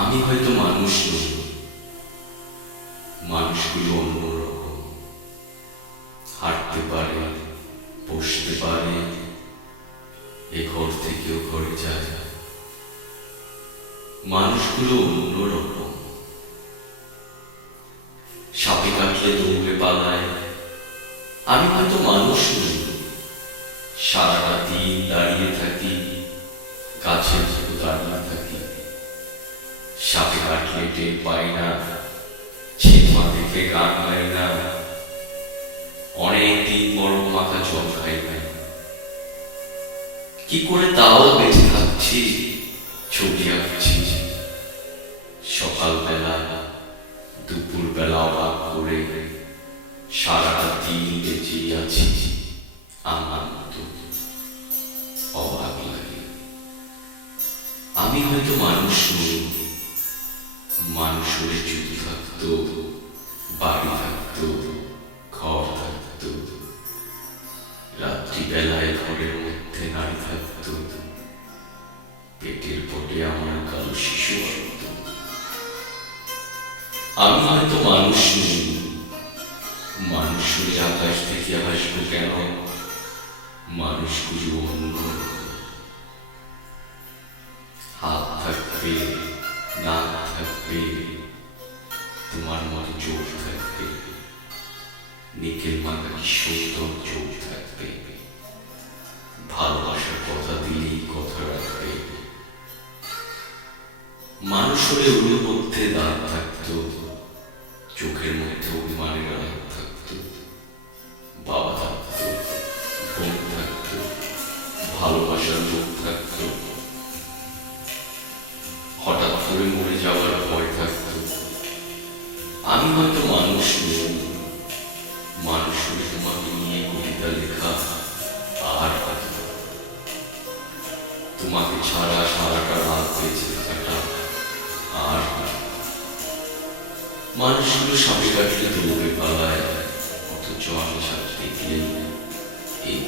আমি হয়তো মানুষ নই, মানুষগুলো অন্যরকম। হাঁটতে পারে, বসতে পারে, এ ঘর থেকে ও ঘরে যায়। মানুষগুলো অন্যরকম। সাপে কাটলে দৌড়ে পালায়। আমি হয়তো মানুষ নই, সারাটা দিন দাঁড়িয়ে থাকি, গাছের মতো দাঁড়িয়ে থাকি। সাপে কাটলে টের পাই না, ছিপা দেখে গান গাই না। অনেকদিন বড় মাথা জল খাই না। কি করে তাও বেঁচে থাকছি, ছবি আঁকছি। সকালবেলা দুপুরবেলা অবাক করে সারাটা দিন বেঁচে আছি। আমার মতো অবাক লাগে। আমি হয়তো মানুষ নই, মানুষ হলে জুতো থাকতো, বাড়ি থাকতো, ঘর থাকতো। রাত্রিবেলায় ঘরের মধ্যে নারী থাকতো, পেটের পটে আমার কালো শিশু আসতো। আমি হয়তো মানুষ নই, মানুষ হলে আকাশ থেকে আসবো কেন? মানুষগুলো অন্য। হাত থাকবে, নাক থাকবে, তোমার মতো চোখ থাকবে, নিকেল মাথা কি সুন্দর চোখ থাকবে। ভালোবাসার কথা দিলেই কথা রাখবে। মানুষ হলে ওর মধ্যে দাঁত থাকতো, চোখের মধ্যে অভিমানের রাগ থাকতো। বাবা থাকতো, বোন থাকতো, ভালোবাসার লোক থাকতো। হঠাৎ করে মরে যাওয়ার ভয় থাকতো। আমি হয়তো মানুষ নই, মানুষ হলে তোমাকে নিয়ে কবিতা লেখা আর তোমাকে ছাড়া সারাটা রাত বেঁচে থাকা আর মানুষগুলো সাপে কাটলে দৌড়ে পালায়, অথচ আমি সাথে দেখলেই এই